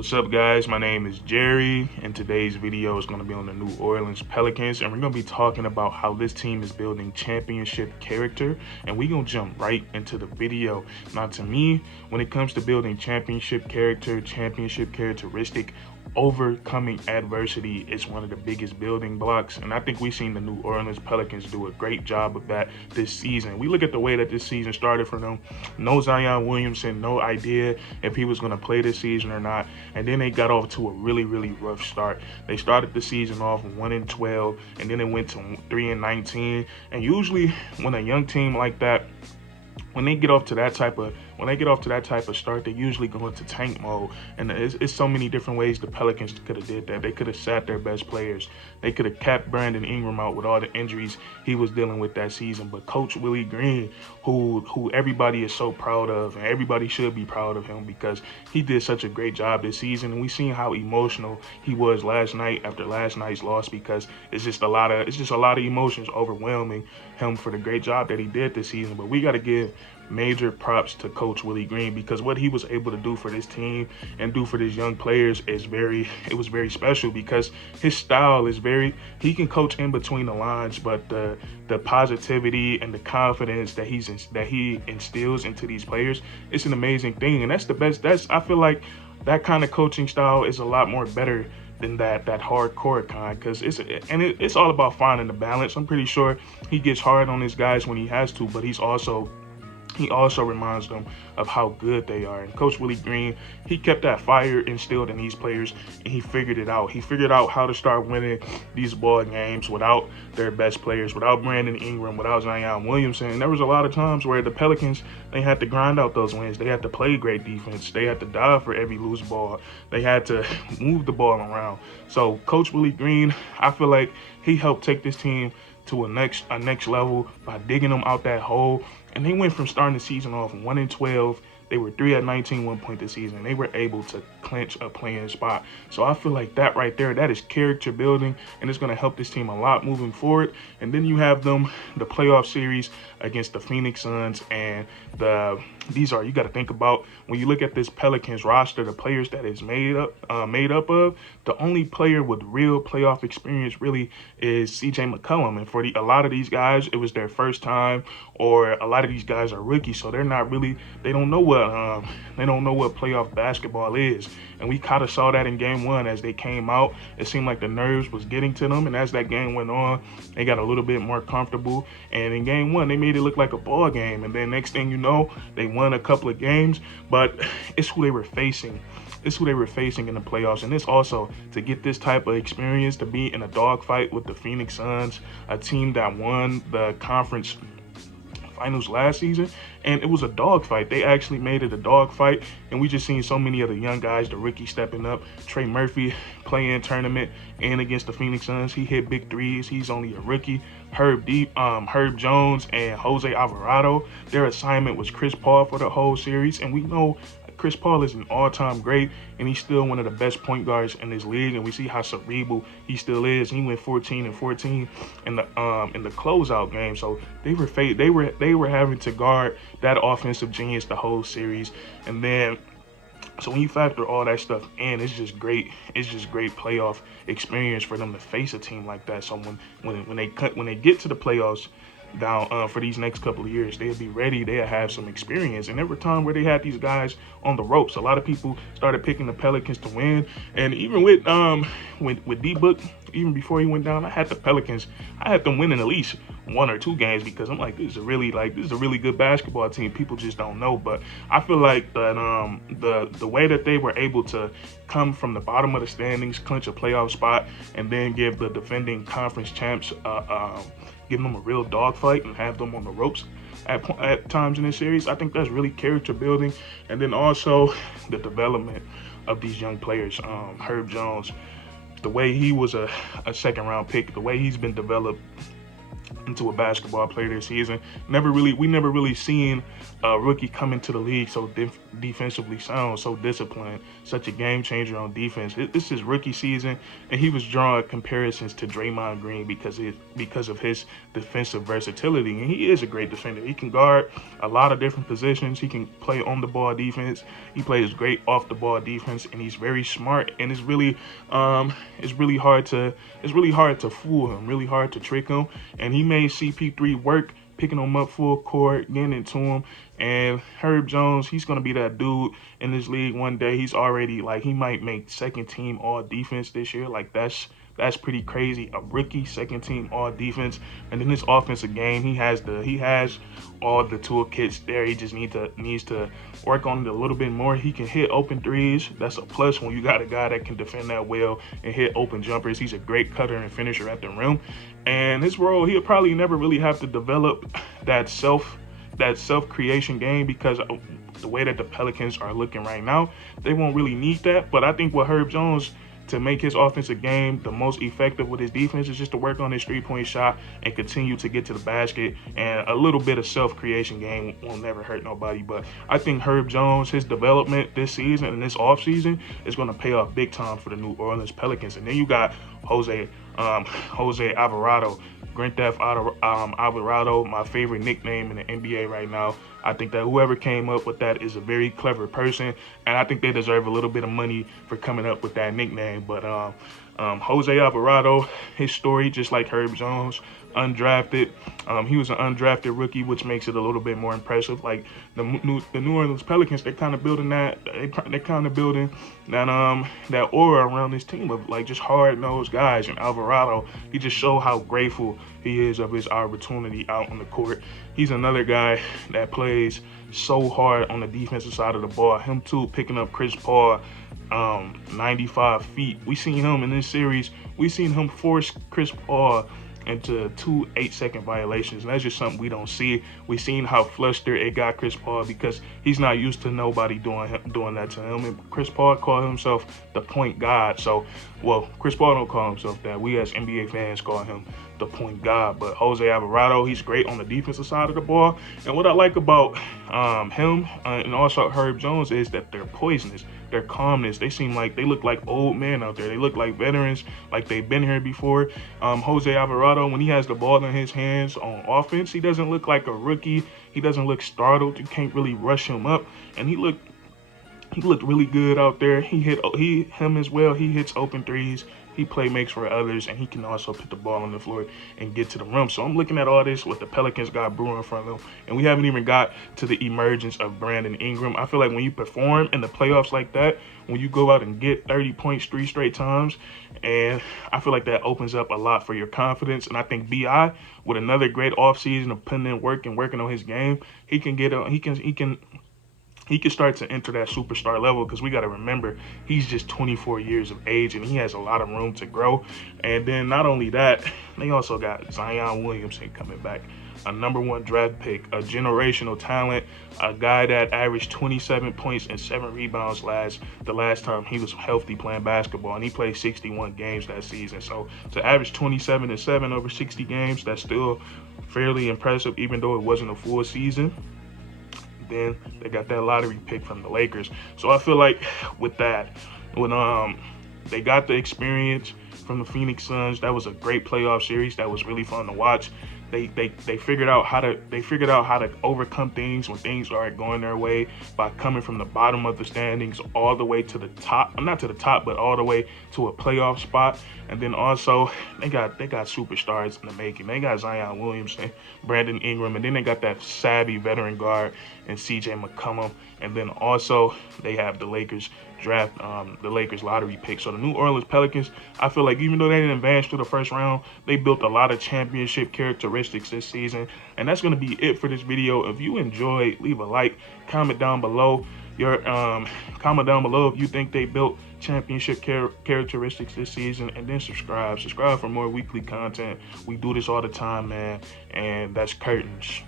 What's up, guys? My name is Jerry, and today's video is going to be on the New Orleans Pelicans, and we're going to be talking about how this team is building championship character, and we're going to jump right into the video. Now, to me, when it comes to building championship character, championship characteristic, overcoming adversity is one of the biggest building blocks, and I think we've seen the New Orleans Pelicans do a great job of that this season. We look at the way that this season started for them. No Zion Williamson, no idea if he was going to play this season or not, and then they got off to a really rough start. They started the season off 1-12, and then it went to 3-19, and usually when a young team like that, when they get off to that type of start, they usually go into tank mode. And it's so many different ways the Pelicans could have did that. They could have sat their best players. They could have kept Brandon Ingram out with all the injuries he was dealing with that season. But Coach Willie Green, who everybody is so proud of, and everybody should be proud of him because he did such a great job this season. And we seen how emotional he was last night after last night's loss, because it's just a lot of emotions overwhelming him for the great job that he did this season. But we got to give major props to Coach Willie Green, because what he was able to do for this team and do for these young players it was very special, because his style is he can coach in between the lines, but the positivity and the confidence that he instills into these players, it's an amazing thing. And that's the best. I feel like that kind of coaching style is a lot more better than that hardcore kind, because it's all about finding the balance. I'm pretty sure he gets hard on his guys when he has to, but he also reminds them of how good they are. And Coach Willie Green, he kept that fire instilled in these players, and he figured it out. He figured out how to start winning these ball games without their best players, without Brandon Ingram, without Zion Williamson. And there was a lot of times where the Pelicans, they had to grind out those wins. They had to play great defense. They had to dive for every loose ball. They had to move the ball around. So Coach Willie Green, I feel like he helped take this team to a next level by digging them out that hole. And they went from starting the season off 1-12. They were 3-19 1 point this season. They were able to clinch a playing spot. So I feel like that right there, that is character building, and it's going to help this team a lot moving forward. And then you have the playoff series against the Phoenix Suns, and you got to think about, when you look at this Pelicans roster, the players that is made up of, the only player with real playoff experience really is CJ McCollum. And for a lot of these guys, it was their first time, or a lot of these guys are rookies, so they don't know what playoff basketball is. And we kind of saw that in game one. As they came out, it seemed like the nerves was getting to them, and as that game went on, they got a little bit more comfortable. And in game one, they made it look like a ball game, and then next thing you know, they won a couple of games. But it's who they were facing. It's who they were facing in the playoffs. And this also, to get this type of experience, to be in a dogfight with the Phoenix Suns, a team that won the conference finals last season, and it was a dogfight. They actually made it a dogfight, and we just seen so many of the young guys, the rookies stepping up. Trey Murphy playing tournament and against the Phoenix Suns, he hit big threes. He's only a rookie. Herb Jones and Jose Alvarado, their assignment was Chris Paul for the whole series, and we know Chris Paul is an all-time great, and he's still one of the best point guards in this league, and we see how cerebral he still is. He went 14-14 in the closeout game, so they were having to guard that offensive genius the whole series. And then, so when you factor all that stuff in, it's just great playoff experience for them to face a team like that. So when they get to the playoffs down for these next couple of years, they'll be ready. They'll have some experience. And there were times where they had these guys on the ropes. A lot of people started picking the Pelicans to win, and even with D-Book, even before he went down, I had the Pelicans. I had them winning at least 1 or 2 games, because I'm like, this is a really good basketball team. People just don't know. But I feel like that the way that they were able to come from the bottom of the standings, clinch a playoff spot, and then give the defending conference champs give them a real dogfight and have them on the ropes at times in this series, I think that's really character building. And then also the development of these young players. Herb Jones, the way he was a second round pick, the way he's been developed into a basketball player this season. We never really seen a rookie come into the league so defensively sound, so disciplined, such a game changer on defense. This is rookie season, and he was drawing comparisons to Draymond Green because of his defensive versatility. And he is a great defender. He can guard a lot of different positions. He can play on the ball defense. He plays great off the ball defense, and he's very smart. And it's really hard to fool him, really hard to trick him. And he made CP3 work, picking him up full court, getting into him. And Herb Jones, he's going to be that dude in this league one day. He's already, like, he might make second team all defense this year. Like, that's pretty crazy. A rookie second team all defense. And then his offensive game, he has all the toolkits there. He just needs to work on it a little bit more. He can hit open threes. That's a plus when you got a guy that can defend that well and hit open jumpers. He's a great cutter and finisher at the rim. And his role, he'll probably never really have to develop that self-creation game, because the way that the Pelicans are looking right now, they won't really need that. But I think with Herb Jones, to make his offensive game the most effective with his defense, is just to work on his three-point shot and continue to get to the basket. And a little bit of self-creation game will never hurt nobody. But I think Herb Jones, his development this season and this offseason is going to pay off big time for the New Orleans Pelicans. And then you got Jose Alvarado. Grand Theft Alvarado, my favorite nickname in the NBA right now. I think that whoever came up with that is a very clever person, and I think they deserve a little bit of money for coming up with that nickname. But Jose Alvarado, his story, just like Herb Jones, undrafted. He was an undrafted rookie, which makes it a little bit more impressive. Like the New Orleans Pelicans, they're kind of building that. They're kind of building that aura around this team of like just hard-nosed guys. And Alvarado, he just showed how grateful he is of his opportunity out on the court. He's another guy that plays so hard on the defensive side of the ball. Him too, picking up Chris Paul 95 feet. We seen him in this series. We seen him force Chris Paul into 2 8-second violations, and that's just something we don't see. We seen how flustered it got Chris Paul because he's not used to nobody doing that to him. And Chris Paul called himself the point guard. So, well, Chris Paul don't call himself that. We as NBA fans call him the point guard. But Jose Alvarado, he's great on the defensive side of the ball. And what I like about him and also Herb Jones is that they're poisonous. Their calmness, they look like old men out there. They look like veterans, like they've been here before. Jose Alvarado, when he has the ball in his hands on offense, he doesn't look like a rookie. He doesn't look startled. You can't really rush him up. And he looked really good out there. Him as well. He hits open threes. He makes for others, and he can also put the ball on the floor and get to the rim. So I'm looking at all this, what the Pelicans got brewing from them, and we haven't even got to the emergence of Brandon Ingram. I feel like when you perform in the playoffs like that, when you go out and get 30 points 3 straight times, and I feel like that opens up a lot for your confidence. And I think B.I., with another great offseason of putting in work and working on his game, he can start to enter that superstar level, because we got to remember he's just 24 years of age and he has a lot of room to grow. And then not only that, they also got Zion Williamson coming back, a #1 draft pick, a generational talent, a guy that averaged 27 points and 7 rebounds the last time he was healthy playing basketball, and he played 61 games that season. So to average 27 and 7 over 60 games, that's still fairly impressive, even though it wasn't a full season. Then they got that lottery pick from the Lakers. So I feel like with that, when they got the experience from the Phoenix Suns, that was a great playoff series. That was really fun to watch. They figured out how to overcome things when things aren't going their way by coming from the bottom of the standings all the way to the top. Not to the top, but all the way to a playoff spot. And then also they got superstars in the making. They got Zion Williamson, Brandon Ingram, and then they got that savvy veteran guard and CJ McCollum. And then also they have the Lakers lottery pick. So the New Orleans Pelicans, I feel like even though they didn't advance to the first round, they built a lot of championship characteristics this season. And that's going to be it for this video. If you enjoyed, leave a like, comment down below if you think they built championship characteristics this season, and then subscribe for more weekly content. We do this all the time, man, and that's curtains.